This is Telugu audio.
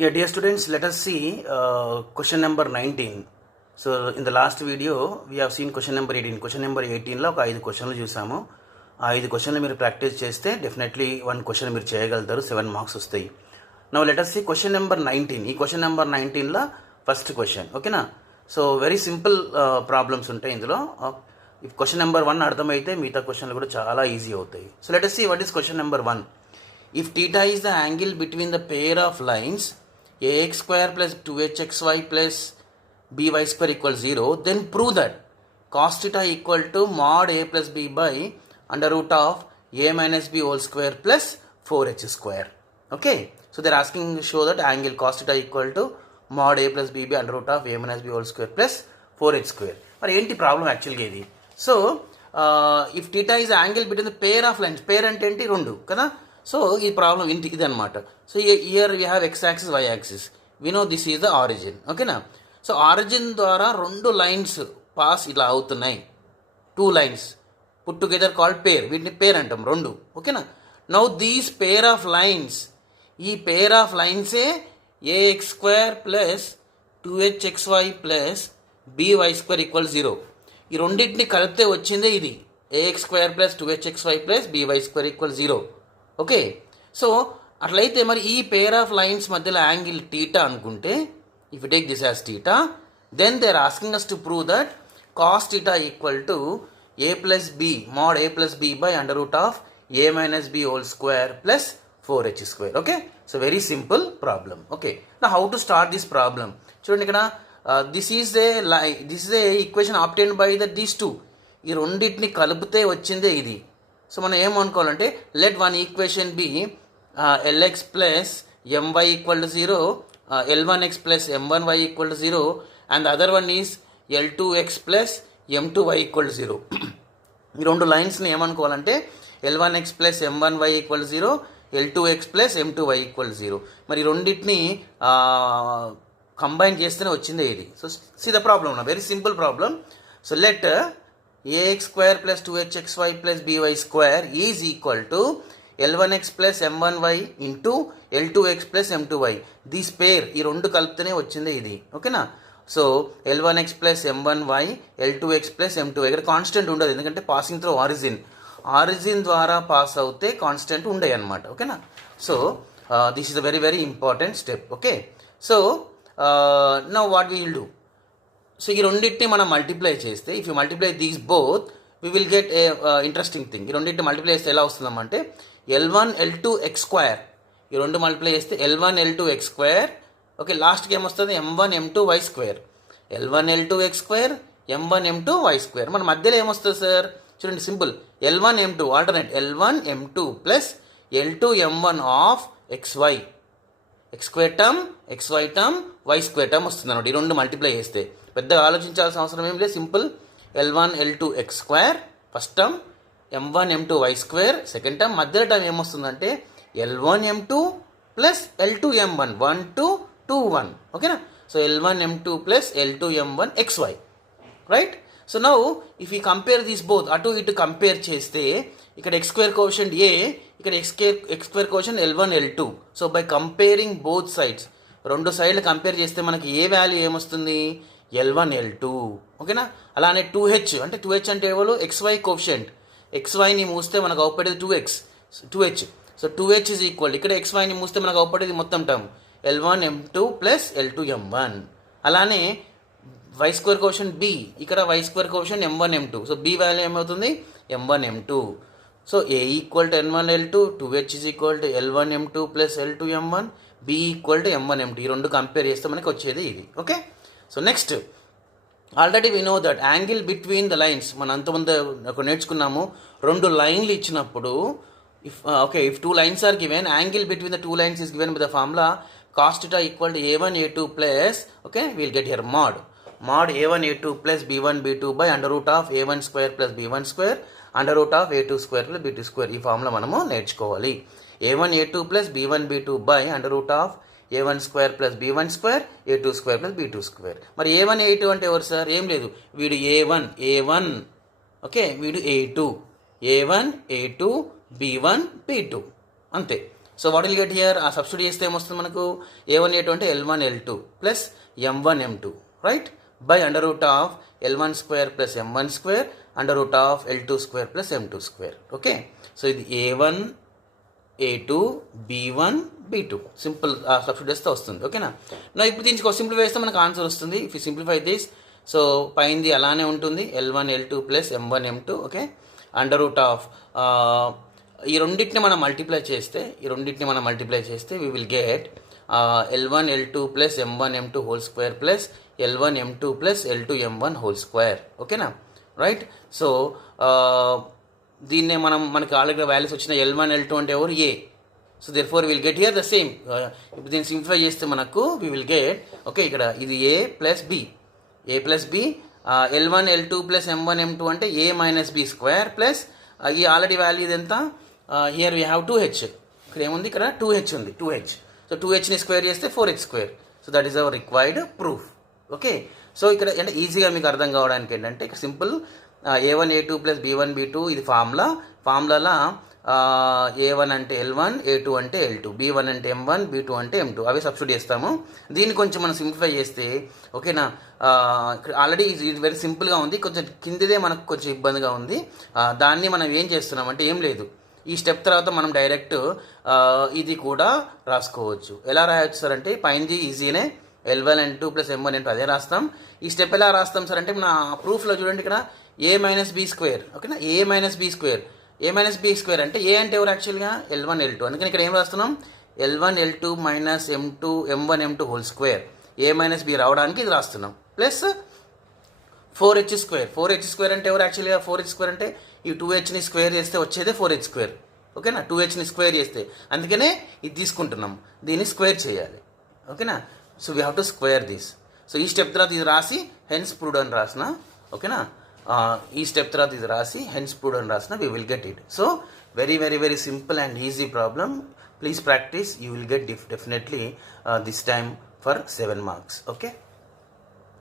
Yeah, dear students, let us see question number 19. So, in the last video, we have seen question number 18. Question number 18 లో ఒక 5 క్వశ్చన్లు చూసాము. ఆ 5 క్వశ్చన్లు మీరు ప్రాక్టీస్ చేస్తే డెఫినెట్లీ 1 క్వశ్చన్ మీరు చేయగలుగుతారు, 7 మార్క్స్ వస్తాయి. Now let us see question number 19. ఈ క్వశ్చన్ నెంబర్ 19లో ఫస్ట్ క్వశ్చన్, ఓకేనా? సో వెరీ సింపుల్ ప్రాబ్లమ్స్ ఉంటాయి ఇందులో. క్వశ్చన్ నెంబర్ 1 అర్థమైతే మిగతా క్వశ్చన్లు కూడా చాలా ఈజీ అవుతాయి. So let us see what is question number 1. If theta is the angle between the pair of lines ax square plus 2hxy plus by square equals 0, then prove that cos theta equal to mod a plus b by under root of a minus b whole square plus 4h square. Okay, so they're asking to show that angle cos theta equal to mod a plus b by under root of a minus b whole square plus 4h square. మరి ఏంటి ప్రాబ్లం యాక్చువల్గా ఇది? So if theta is the angle between the pair of lines, pair అంటే ఏంటి? రెండు కదా. సో ఈ ప్రాబ్లం ఇది అనమాట. So here we have x axis, y axis. We know this is the origin, ఓకేనా? సో ఆరిజిన్ ద్వారా రెండు లైన్స్ పాస్ ఇలా అవుతున్నాయి. 2 lines put together called pair. వీటిని పేర్ అంటాం, రెండు, ఓకేనా? Now these pair of lines, ఈ పేర్ ఆఫ్ లైన్సే a x square plus 2hxy plus b y square equal 0. ఈ రెండింటిని కలిపితే వచ్చిందే ఇది, a x square plus 2hxy plus b y square equal 0. Okay, so అట్లయితే మరి ఈ పేర్ ఆఫ్ లైన్స్ మధ్యలో యాంగిల్ టీటా అనుకుంటే, if you take this as theta, then they are asking us to prove that cos theta equal to a plus b mod a plus b by under root of a minus b whole square plus 4h square. Okay, so very simple problem. Okay, నా how to start this problem చూడండి. ఇక్కడ this is a equation obtained by these two. ఈ రెండింటిని కలిపితే వచ్చిందే ఇది. సో మనం ఏమనుకోవాలంటే, let one equation be l x plus m y equal to 0, L1x plus M1y equal to 0 and the other one is L2x plus M2y equal to 0. ఈ రెండు లైన్స్ని ఏమనుకోవాలంటే L1x plus M1y equal to 0, L2x plus M2y equal to 0. మరి రెండింటిని కంబైన్ చేస్తేనే వచ్చిందే ఇది. So see the problem, very simple problem. So let ax square plus 2hxy plus by square is equal to L1x plus M1y into L2x plus M2y. This pair, ఈ రెండు కలిపితేనే వచ్చిందే ఇది, ఓకేనా? So L1x plus M1y, L2x plus M2y. ఇక్కడ కాన్స్టెంట్ ఉండదు, ఎందుకంటే పాసింగ్ త్రూ ఆరిజిన్ ద్వారా పాస్ అవుతే కాన్స్టెంట్ ఉండే అనమాట, ఓకేనా? So this is a very very important step. Okay, so now what we will do? So ఈ రెండింటిని మనం మల్టిప్లై చేస్తే, if you multiply these both we will get a interesting thing. ఈ రెండింటిని మల్టిప్లై చేస్తే ఎలా వస్తుందమ్మంటే L1 L2 x స్క్వేర్. ఈ రెండు మల్టిప్లై చేస్తే L1 L2 x square. Okay, లాస్ట్కి ఏమొస్తుంది? M1 M2 y square. L1 L2 x square, M1 M2 y square. మన మధ్యలో ఏమొస్తుంది సార్? చూడండి, simple. L1 M2 alternate L1 M2 plus L2 M1 of xy. x square term, xy term, y square term వస్తుంది అన్నమాట. ఈ రెండు మల్టిప్లై చేస్తే పెద్దగా ఆలోచించాల్సిన అవసరం ఏం లేదు, simple. L1 L2 x square first term, M1 M2 y square second term. మధ్యలో టర్మ్ ఏమొస్తుందంటే L1 M2 plus L2 M1, 1 2 2 1, ఓకేనా? So L1 M2 plus L2 M1 xy, right? So now if you compare these both, అటు ఇటు కంపేర్ చేస్తే ఇక్కడ x స్క్వేర్ కోషెంట్ a, ఇక్కడ x square quotient L1 L2. So by comparing both sides, రెండు సైడ్లు కంపేర్ చేస్తే మనకి ఏ వాల్యూ ఏమొస్తుంది? L1 L2, ఓకేనా? అలానే 2h అంటే 2h అంటే ఎవరు? xy quotient. xyని మూస్తే మనకు అవుపడేది 2h. So 2h is equal, ఇక్కడ xyని మూస్తే మనకు అవుపడేది మొత్తం term L1 M2 plus L2 M1. అలానే y స్క్వేర్ కోషెంట్ b, ఇక్కడ y square quotient M1 M2. సో b వాల్యూ ఏమవుతుంది? M1 M2. సో a equal to N1 L2, 2h is equal to L1 M2 plus L2 M1, b equal to M1 M2. ఈ రెండు కంపేర్ చేస్తే మనకి వచ్చేది ఇది, okay? So next, already we know that angle between the lines, మనం అంతకుముందు ఒక నేర్చుకున్నాము. రెండు లైన్లు ఇచ్చినప్పుడు if 2 lines are given, angle between the 2 lines is given by the formula cos theta equal to a1 a2 plus, okay, we'll get here mod a1 a2 plus b1 b2 by under root of a1 square plus b1 square under root of a2 square plus b2 square. ఈ ఫార్ములా మనము నేర్చుకోవాలి. a1 a2 plus b1 b2 by under root of a1 square plus b1 square, a2 square plus b2 square. మరి a1 a2 అంటే ఎవరు సార్? ఏం లేదు, వీడు a1, ఓకే, వీడు a2, a1 a2 b1 b2, అంతే. So what will get here, ఆ సబ్స్టిట్యూట్ చేస్తే ఏమొస్తుంది మనకు, A1 A2 అంటే L1 L2 plus M1 M2 right, by under root of L1 square plus M1 square under root of L2 square plus M2 square. Okay, so ఇది A1 A2 B1 B2 simple substitute చేస్తే వస్తుంది. ఓకేనా, నా ఇప్పుడు దీనికి సింప్లిఫై చేస్తే మనకు ఆన్సర్ వస్తుంది. If you simplify this, so పైంది అలానే ఉంటుంది L1 L2 plus M1 M2. Okay, under root of ఈ రెండింటిని మనం మల్టిప్లై చేస్తే we will get L1 L2 plus M1 M2 whole square plus L1 M2 plus L2 M1 whole square. ఓకేనా రైట్, సో దీన్నే మనకి ఆల్రెడీ వాల్యూస్ వచ్చిన L1 L2 అంటే ఎవరు, ఏ. So therefore will get here the same. ఇప్పుడు దీన్ని సింప్లిఫై చేస్తే మనకు వీ విల్ గెట్, ఓకే, ఇక్కడ ఇది A plus B, L1 L2 plus M1 M2 అంటే A minus b square plus ఈ ఆల్రెడీ వాల్యూ ఇది ఎంత, హియర్ వీ హ్యావ్ 2h. ఇక్కడ ఏముంది, ఇక్కడ 2h ఉంది, 2h. సో 2hని స్క్వేర్ చేస్తే 4h square. So that is our required proof. Okay, so ఇక్కడ అంటే ఈజీగా మీకు అర్థం కావడానికి ఏంటంటే ఇక్కడ simple A1 A2 plus B1 B2 ఇది ఫార్ములాలో A1 అంటే L1, A2 అంటే L2, B1 అంటే M1, B2 అంటే M2 అవి సబ్స్టిట్యూట్ చేస్తాము. దీన్ని కొంచెం మనం సింప్లిఫై చేస్తే, ఓకేనా, ఇక్కడ ఆల్రెడీ ఇది వెరీ సింపుల్గా ఉంది, కొంచెం కిందిదే మనకు కొంచెం ఇబ్బందిగా ఉంది. దాన్ని మనం ఏం చేస్తున్నాం అంటే ఏం లేదు, ఈ స్టెప్ తర్వాత మనం డైరెక్ట్ ఇది కూడా రాసుకోవచ్చు. ఎలా రాయొచ్చు సార్ అంటే పైనది ఈజీనే, L1 L2 plus M1 N2 అదే రాస్తాం. ఈ స్టెప్ ఎలా రాస్తాం సార్ అంటే మన ప్రూఫ్లో చూడండి, ఇక్కడ A మైనస్ బి స్క్వేర్. ఓకేనా, A మైనస్ బి స్క్వేర్ అంటే ఏ అంటే ఎవరు యాక్చువల్గా L1 L2. అందుకని ఇక్కడ ఏం రాస్తున్నాం, L1 L2 minus M1 M2 whole square, A minus b రావడానికి ఇది రాస్తున్నాం, ప్లస్ 4h స్క్వేర్ అంటే ఎవరు యాక్చువల్గా 4h స్క్వేర్ అంటే ఈ 2hని స్క్వేర్ చేస్తే వచ్చేదే 4h స్క్వేర్. ఓకేనా, 2hని స్క్వేర్ చేస్తే, అందుకనే ఇది తీసుకుంటున్నాం, దీన్ని స్క్వేర్ చేయాలి. ఓకేనా, so we have to square this. So ఈ స్టెప్ తర్వాత ఇది రాసి హెన్స్ ప్రూవ్డ్ అని రాసిన. ఓకేనా, ఈ స్టెప్ తర్వాత ఇది రాసి హెన్స్ ప్రూవ్డ్ అని రాసిన, we will get it. So very very very simple and easy problem. Please practice, you will get definitely this time for 7 marks. Okay.